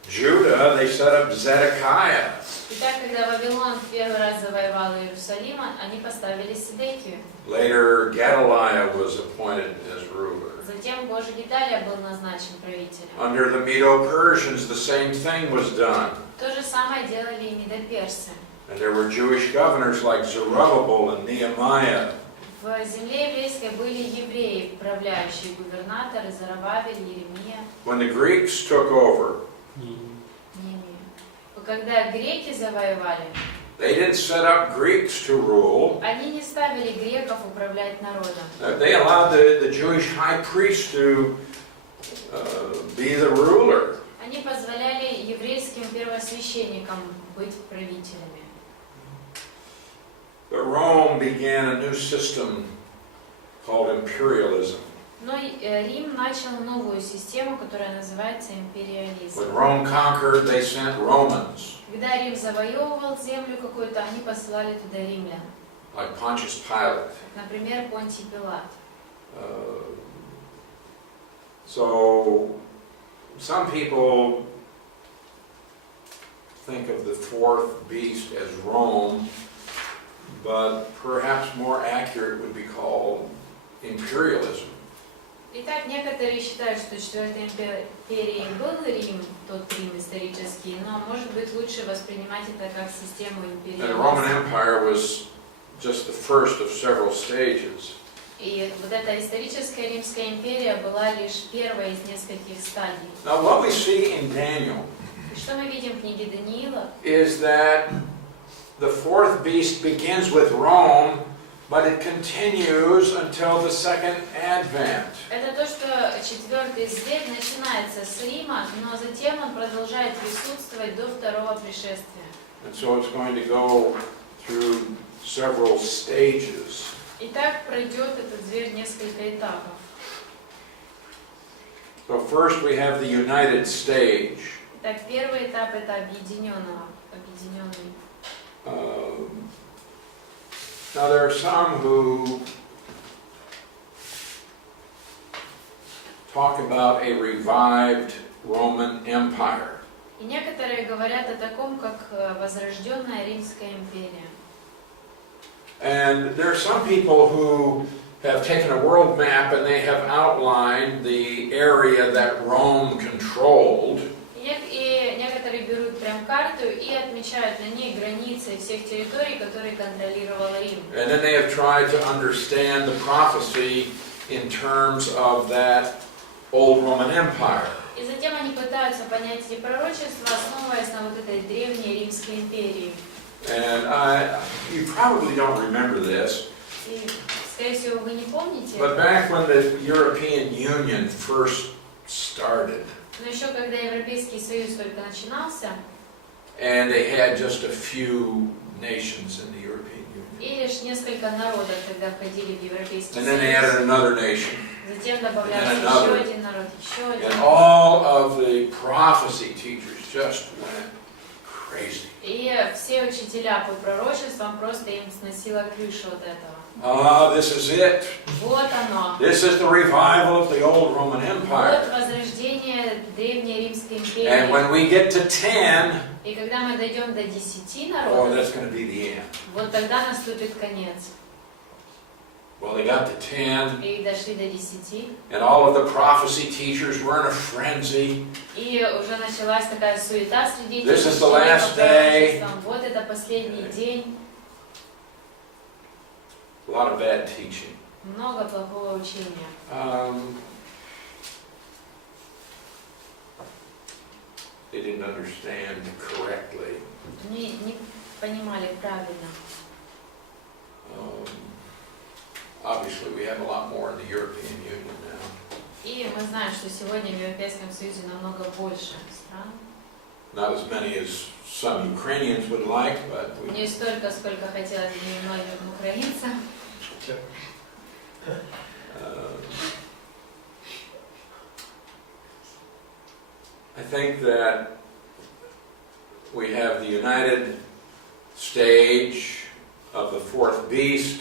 Judah, they set up Zedekiah. Итак, когда Вавилон в первый раз завоевал Иерусалим, они поставили Седекию. Later, Gedaliah was appointed as ruler. Затем Божий Гедалия был назначен правителем. Under the Medo-Persians, the same thing was done. То же самое делали и медоперсы. And there were Jewish governors like Zerubbabel and Nehemiah. В земле еврейской были евреи, правляющие губернаторы, Зоробабель, Иеремия. When the Greeks took over, Когда греки завоевали, they didn't set up Greeks to rule. они не ставили греков управлять народом. They allowed the Jewish high priest to be the ruler. Они позволяли еврейским первосвященникам быть правителями. But Rome began a new system called imperialism. Но Рим начал новую систему, которая называется империализм. When Rome conquered, they sent Romans, Когда Рим завоевывал землю какую-то, они посылали туда римлян. like Pontius Pilate. Например, Понтий Пилат. So some people think of the fourth beast as Rome, but perhaps more accurate would be called imperialism. Итак, некоторые считают, что Четвертой империей был Рим, тот Рим исторический, но, может быть, лучше воспринимать это как систему And the Roman империализма. Empire was just the first of several stages. И вот эта историческая Римская империя была лишь первой из нескольких стадий. Now what we see in Daniel И что мы видим в книге Даниила? is that the fourth beast begins with Rome, but it continues until the second advent. Это то, что четвертый зверь начинается с Рима, но затем он продолжает присутствовать до второго пришествия. And so it's going to go through several stages. И так пройдет этот зверь несколько этапов. So first we have the United Stage. Итак, первый этап это объединенный. Now there are some who talk about a revived Roman Empire. И некоторые говорят о таком, как возрожденная Римская империя. And there are some people who have taken a world map and they have outlined the area that Rome controlled. И некоторые берут прям карту и отмечают на ней границы всех территорий, которые контролировал Рим. And then they have tried to understand the prophecy in terms of that old Roman Empire. И затем они пытаются понять эти пророчества, основываясь на вот этой древней Римской империи. And you probably don't remember this, И, скорее всего, вы не помните, but back when the European Union first started, но еще когда Европейский Союз только начинался, and they had just a few nations in the European Union. И лишь несколько народов тогда входили в Европейский And then they added Союз. another nation. Затем добавлялся And еще another. один народ, еще один. And all of the prophecy teachers just went crazy. И все учителя по пророчествам просто им сносило крышу от этого. This is it. Вот оно. This is the revival of the old Roman Вот Empire. возрождение Древней Римской And империи. when we get to 10, И когда мы дойдем до 10 oh, народов, that's going to be the end. вот тогда наступит конец. Well, they got to 10, И дошли до 10. and all of the prophecy teachers were in a frenzy. И уже началась такая суета среди этих This is the учителей last по day. пророчествам. Вот это последний день. A lot of bad teaching. Много плохого учения. They didn't understand correctly. Не понимали правильно. Obviously, we have a lot more in the European Union now. И мы знаем, что сегодня в Европейском Союзе намного больше стран. Not as many as some Ukrainians would like, but we, Не столько, сколько хотелось бы многим украинцам. I think that we have the united stage of the fourth beast,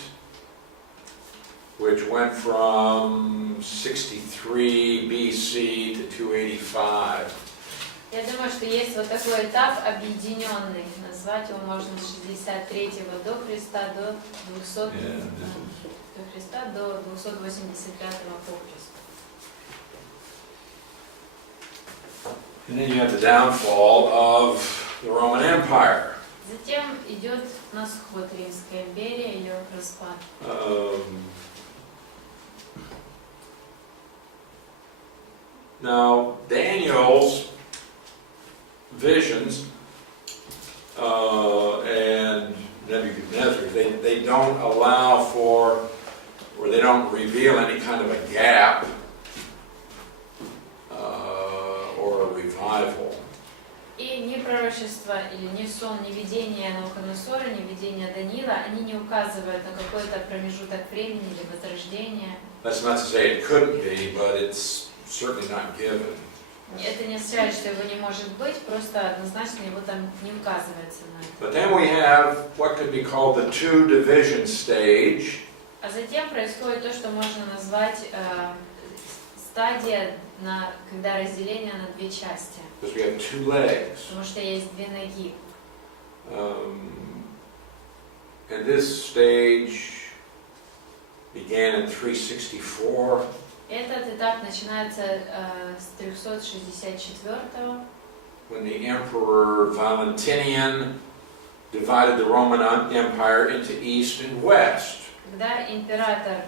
which went from 63 BC to 285. Я думаю, что есть вот такой этап объединенный. Назвать его можно с 63-го до Христа до 200 до Христа до 285-го по Христу. And then you have the downfall of the Roman Empire. Затем идет на сход Римской империи, ее распад. Now, Daniel's visions and Nebuchadnezzar, they don't allow for, or they don't reveal any kind of a gap or a revival. И ни пророчество, или ни сон, ни видение Навуходоносора, ни видение Даниила, они не указывают на какой-то промежуток времени или возрождение. That's not to say it couldn't be, but it's certainly not given. Это не означает, что его не может быть, просто однозначно его там не указывается на это. But then we have what could be called the two division stage. А затем происходит то, что можно назвать стадия, когда разделение на две части. Because we have two legs. Потому что есть две ноги. And this stage began in 364. Этот этап начинается с 364-го, when the Emperor Valentinian divided the Roman Empire into east and west. когда император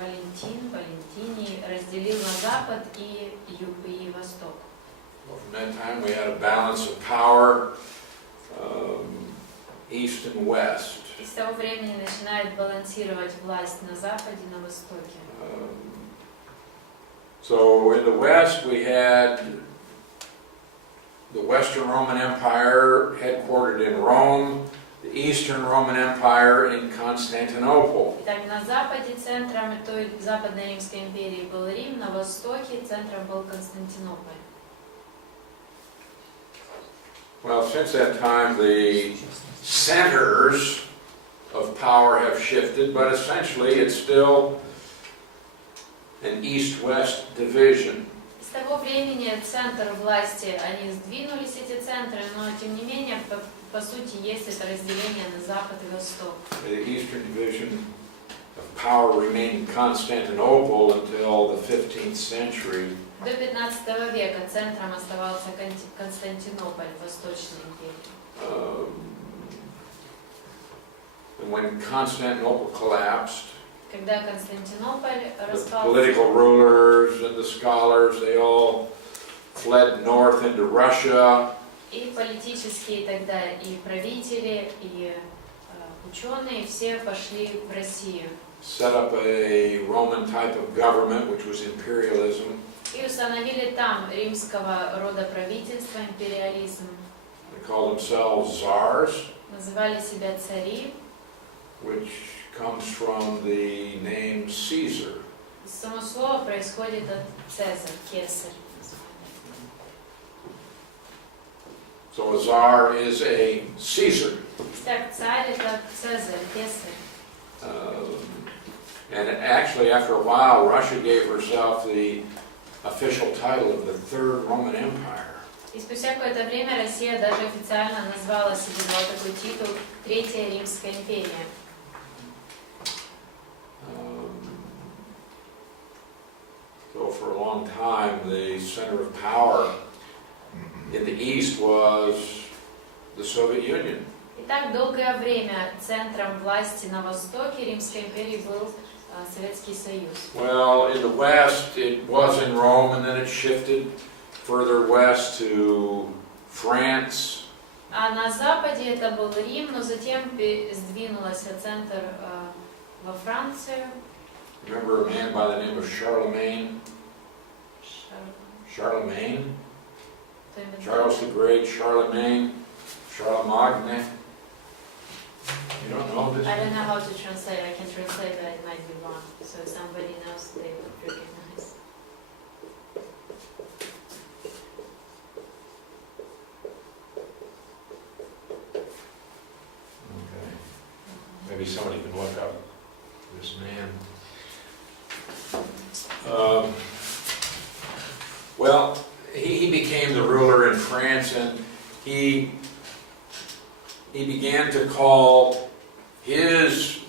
Валентиний разделил на запад и юг и восток. Well, from that time we had a balance of power, east and west. И с того времени начинает балансировать власть на западе и на востоке. So in the west we had the Western Roman Empire headquartered in Rome, the Eastern Roman Empire in Constantinople. Итак, на западе центром той Западной Римской империи был Рим, на востоке центром был Константинополь. Well, since that time the centers of power have shifted, but essentially it's still an east-west division. С того времени центр власти, они сдвинулись, эти центры, но тем не менее, по сути, есть это разделение на запад и восток. The eastern division of power remained in Constantinople until the 15th century. До 15 века центром оставался Константинополь, Восточной империи. And when Constantinople collapsed, Когда Константинополь the распался, political rulers and the scholars, they all fled north into Russia. и политические тогда, и правители, и ученые, все пошли в Россию. Set up a Roman type of government, which was imperialism. И установили там римского рода правительство, империализм. They called themselves czars. Называли себя цари. which comes from the name Caesar. Само слово происходит от Цезарь, Кесарь. So a czar is a Caesar. Итак, царь это Цезарь, Кесарь. And actually, after a while, Russia gave herself the official title of the Third Roman Empire. И спустя какое-то время Россия даже официально назвала себе такой титул Третья Римская империя. So for a long time, the center of power in the East was the Soviet Union. И так долгое время центром власти на востоке Римской империи был Советский Союз. Well, in the West, it was in Rome, and then it shifted further west to France. А на западе это был Рим, но затем сдвинулся центр во Францию. Remember a man by the name of Charlemagne? Charlemagne? Charles the Great, Charlemagne, Charlemagne. You don't know this? I don't know how to translate. I can translate, but it might be wrong. So if somebody knows, they would recognize. Okay. Maybe somebody can look up this man. Well, he became the ruler in France, and he began to call his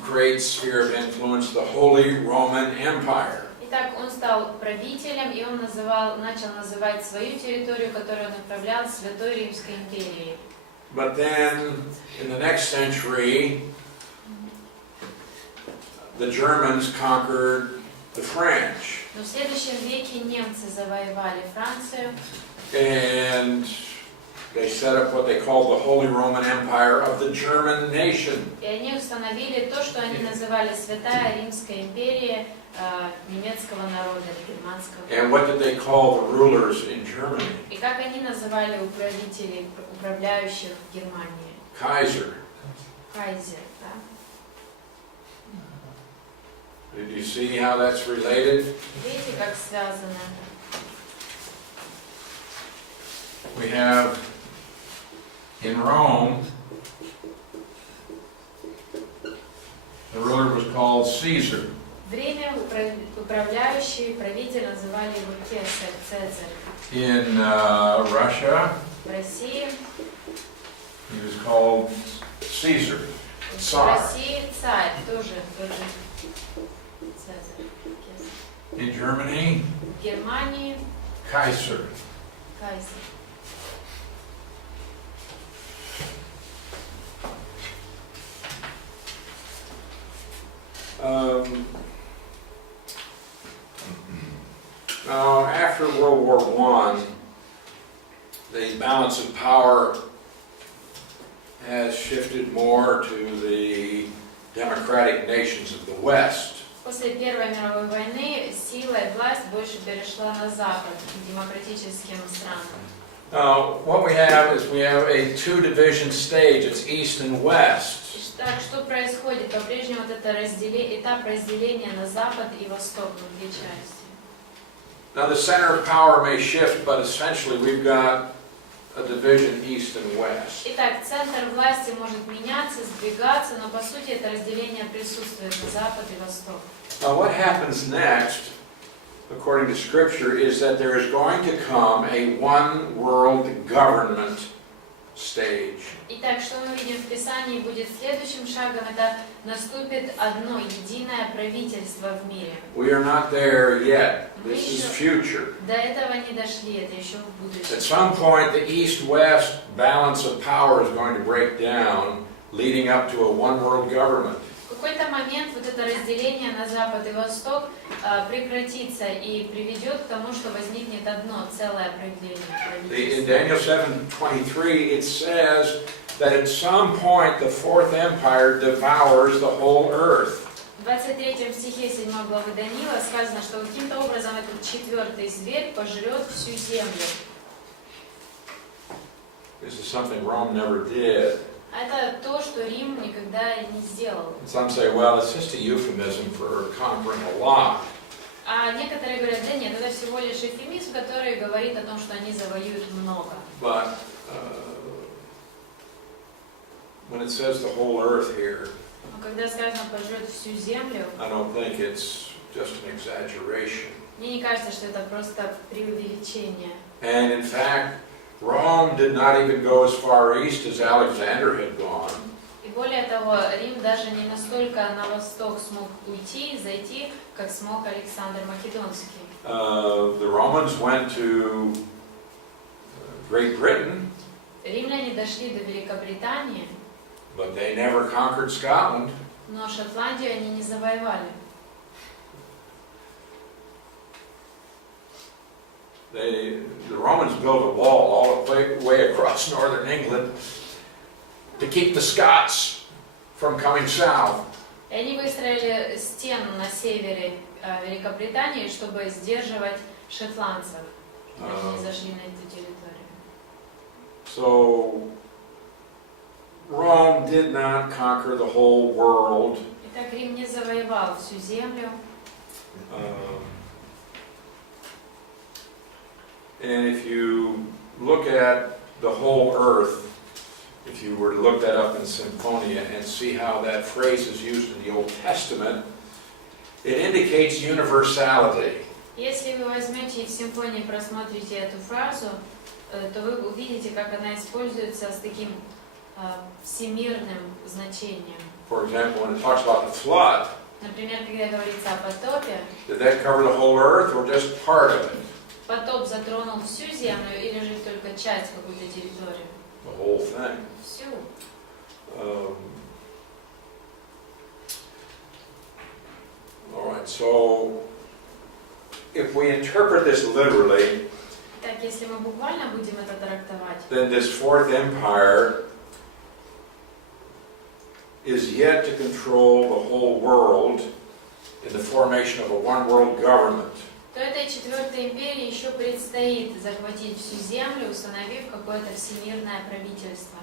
great sphere of influence the Holy Roman Empire. Итак, он стал правителем, и он начал называть свою территорию, которую он управлял, Святой Римской империей. But then, in the next century, the Germans conquered the French. Но в следующем веке немцы завоевали Францию. And they set up what they called the Holy Roman Empire of the German nation. И они установили то, что они называли Святая Римская империя немецкого народа, германского. And what did they call the rulers in Germany? И как они называли управителей, управляющих в Германии? Kaiser. Кайзер, да? Did you see how that's related? Видите, как связано? We have in Rome, the ruler was called Caesar. В Риме управляющий правитель называли его Кесарь, Цезарь. In Russia, В России he was called Caesar. в Tsar. России царь, тоже Цезарь, Кесарь. In Germany, В Германии Kaiser. Кайзер. Now, after World War I, the balance of power has shifted more to the democratic nations of the West. После Первой мировой войны сила и власть больше перешла на Запад, к демократическим странам. Now, what we have is we have a two-division stage. It's East and West. Так, что происходит? По-прежнему вот это этап разделения на Запад и Восток, на две части. Now, the center of power may shift, but essentially we've got a division East and West. Итак, центр власти может меняться, сдвигаться, но по сути это разделение присутствует на Запад и Восток. Now, what happens next, according to Scripture, is that there is going to come a one-world government stage. Итак, что мы видим в Писании будет следующим шагом, это наступит одно единое правительство в мире. We are not there yet. This is future. До этого не дошли, это еще в будущем. At some point, the East-West balance of power is going to break down, leading up to a one-world government. В какой-то момент вот это разделение на Запад и Восток прекратится и приведет к тому, что возникнет одно целое правительство. In Daniel 7:23, it says that at some point the fourth empire devours the whole earth. В 23 стихе 7 главы Даниила сказано, что каким-то образом этот четвертый зверь пожрет всю землю. This is something Rome never did. Это то, что Рим никогда не сделал. Some say, well, it's just a euphemism for conquering a lot. А некоторые говорят, да нет, это всего лишь эвфемизм, который говорит о том, что они завоюют много. But when it says the whole earth here, Но когда сказано пожрет всю землю, I don't think it's just an exaggeration. мне не кажется, что это просто преувеличение. And in fact, Rome did not even go as far east as Alexander had gone. И более того, Рим даже не настолько на восток смог уйти и зайти, как смог Александр Македонский. The Romans went to Great Britain, Римляне дошли до Великобритании, but they never conquered Scotland. но Шотландию они не завоевали. The Romans built a wall all the way across northern England to keep the Scots from coming south. И они выстроили стену на севере Великобритании, чтобы сдерживать шотландцев, чтобы они не зашли на эту территорию. So Rome did not conquer the whole world. Итак, Рим не завоевал всю землю. And if you look at the whole earth, if you were to look that up in Symphonia and see how that phrase is used in the Old Testament, it indicates universality. Если вы возьмете и в симфонии просмотрите эту фразу, то вы увидите, как она используется с таким всемирным значением. For example, when it talks about the flood, Например, когда говорится о потопе, did that cover the whole earth or just part of it? потоп затронул всю землю или же только часть какой-то территории? The whole thing. Всю. All right, so if we interpret this literally, Так, если мы буквально будем это трактовать, then this fourth empire is yet to control the whole world in the formation of a one world government. то этой четвертой империи еще предстоит захватить всю землю, установив какое-то всемирное правительство.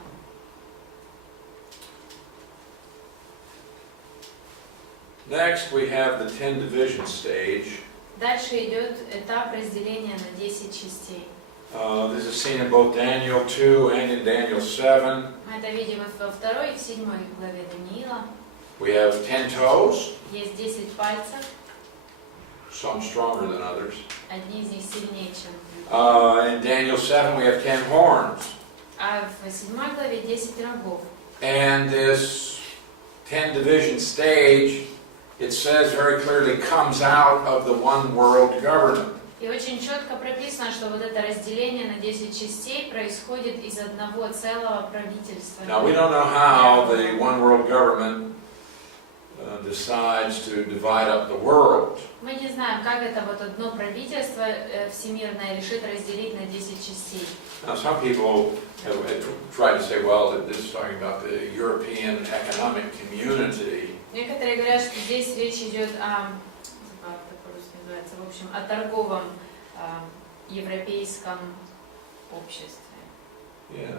Next, we have the 10 division stage. Дальше идет этап разделения на 10 частей. This is seen in both Daniel 2 and in Daniel 7. Мы это видим и во 2 и в 7 главе Даниила. We have 10 toes, Есть 10 пальцев, some stronger than others. одни из них сильнее, чем другие. In Daniel 7, we have 10 horns. А в 7 главе 10 рогов. And this 10 division stage, it says very clearly, comes out of the one world government. И очень четко прописано, что вот это разделение на 10 частей происходит из одного целого правительства. Now, we don't know how the one world government decides to divide up the world. Мы не знаем, как это вот одно правительство всемирное решит разделить на 10 частей. Now, some people have tried to say, well, that this is talking about the European economic community. Некоторые говорят, что здесь речь идет о, как по-русски называется, в общем, о торговом европейском обществе. Yeah,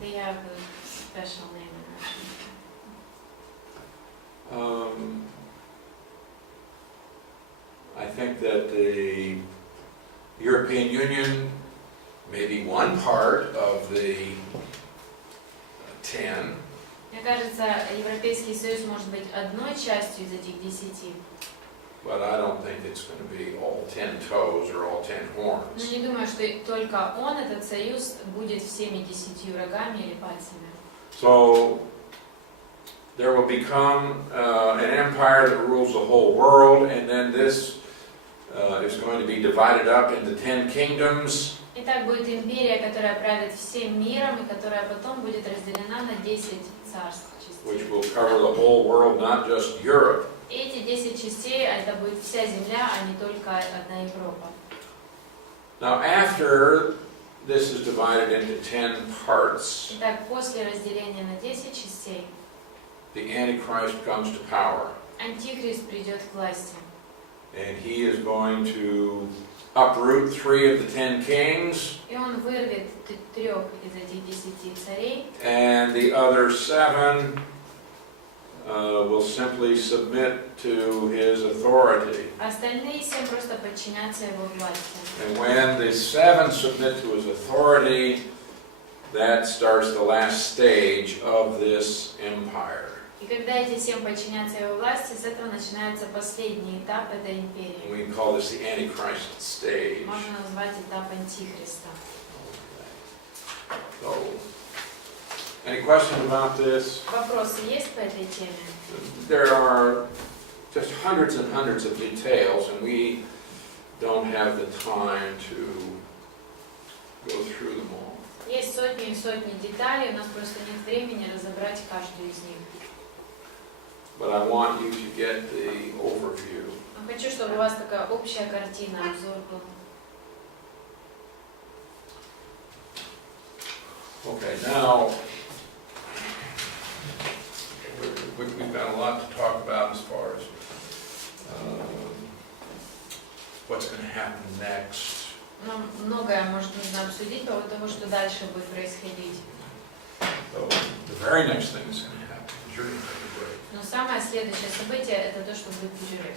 They have a special name in Russian. I think that the European Union may be one part of the 10. Мне кажется, Европейский Союз может быть одной частью из этих 10. But I don't think it's going to be all 10 toes or all 10 Но horns. не думаю, что только он, этот союз, будет всеми 10 рогами или пальцами. So there will become an empire that rules the whole world, and then this is going to be divided up into 10 kingdoms. Итак, будет империя, которая правит всем миром, и которая потом будет разделена на 10 царств. Which will cover the whole world, not just Europe. И эти 10 частей, это будет вся земля, а не только одна Европа. Now, after this is divided into 10 parts, Итак, после разделения на 10 частей, the Antichrist comes to power. Антихрист придет к власти. And he is going to uproot 3 of the 10 kings, И он вырвет 3 из этих 10 царей, and the other 7 will simply submit to his authority. остальные 7 просто подчинятся его власти. And when the 7 submit to his authority, that starts the last stage of this empire. И когда эти 7 подчинятся его власти, с этого начинается последний этап этой империи. And we can call this the Antichrist stage. Можно назвать этап Антихриста. So, any questions about this? Вопросы есть по этой теме? There are just hundreds and hundreds of details, and we don't have the time to go through them all. Есть сотни и сотни деталей, у нас просто нет времени разобрать каждую из них. But I want you to get the overview. Но хочу, чтобы у вас такая общая картина, обзор был. Okay, now, we've got a lot to talk about as far as what's going to happen next. Нам многое можно обсудить по поводу того, что дальше будет происходить. So, the very next thing that's going to happen is you're going to take a break. Но самое следующее событие — это то, что будет перерыв.